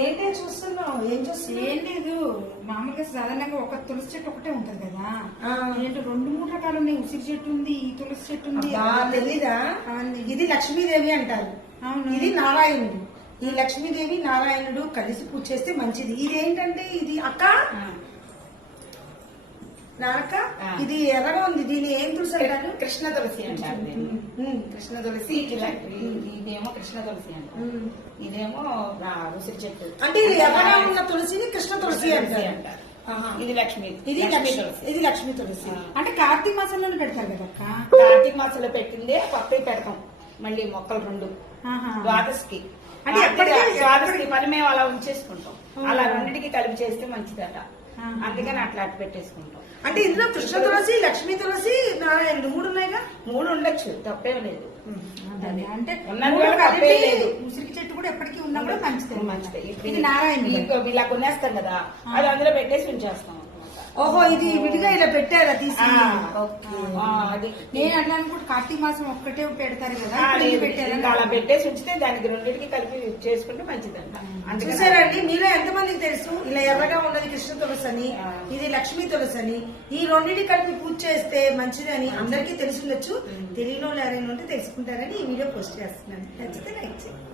ఏంటి చూస్తున్నావు? ఏం చూస్తున్నావు? ఏం లేదు, మామూలుగా సాధారణంగా ఒక తులసి చెట్టు ఒకటే ఉంటది కదా. ఆ. ఏంటో 2-3 రకాలు ఉన్నాయి. ఉసిరి చెట్టు ఉంది, ఈ తులసి చెట్టు ఉంది. తెలీదా? ఇది లక్ష్మీదేవి అంటారు. అవును. ఇది నారాయణుడు. ఈ లక్ష్మీదేవి నారాయణుడు కలిసి పూజ చేస్తే మంచిది. ఇది ఏంటంటే ఇది అక్క నాక ఇది ఎర్రగా ఉంది. దీని ఏం తులసి అంటారు? కృష్ణ తులసి అంటారు. కృష్ణ తులసి ఇదేమో కృష్ణ తులసి అంటారు, ఇదేమో ఉసిరి చెట్టు. అంటే ఇది ఎర్రగా ఉన్న తులసిని కృష్ణ తులసి అంటారు. ఇది లక్ష్మి, ఇది లక్ష్మీ తులసి. అంటే కార్తీక మాసంలోనే పెడతారు కదా అక్క. కార్తీక మాసంలో పెట్టిందే కొత్తవి పెడతాం మళ్ళీ మొక్కలు 2 ద్వాదశికి. అంటే ద్వాదశికి పని మేము అలా ఉంచేసుకుంటాం. అలా రెండింటికి కలిపి చేస్తే మంచిదట, అందుకని అట్లా పెట్టేసుకుంటాం. అంటే ఇందులో కృష్ణ తులసి, లక్ష్మీ తులసి, నారాయణుడు 3 ఉన్నాయిగా. 3 ఉండొచ్చు, తప్పేం లేదు. అంటే తప్పే లేదు. ఉసిరికి చెట్టు కూడా ఎప్పటికీ ఉన్నప్పుడు మంచిది. మంచిది. ఇది నారాయణ ఇలా కొనేస్తాం కదా, అది అందులో పెట్టేసి ఉంచేస్తాం. ఓహో, ఇది విడిగా ఇలా పెట్టారా తీసి? నేను అట్లా అనుకుంటే కార్తీక మాసం ఒక్కటే పెడతారు కదా, అలా పెట్టేసి ఉంచితే దానికి రెండింటికి కలిపి చేసుకుంటే మంచిదంట. చూసారండి, మీలో ఎంతమందికి తెలుసు ఇలా ఎర్రగా ఉన్నది కృష్ణ తులసి అని, ఇది లక్ష్మీ తులసి అని, ఈ రెండింటి కలిపి పూజ చేస్తే మంచిది అని అందరికీ తెలిసి ఉండొచ్చు. తెలియని వాళ్ళు ఎవరైనా ఉంటే తెలుసుకుంటారని ఈ వీడియో పోస్ట్ చేస్తున్నాను. నచ్చితే లైక్ చేయండి.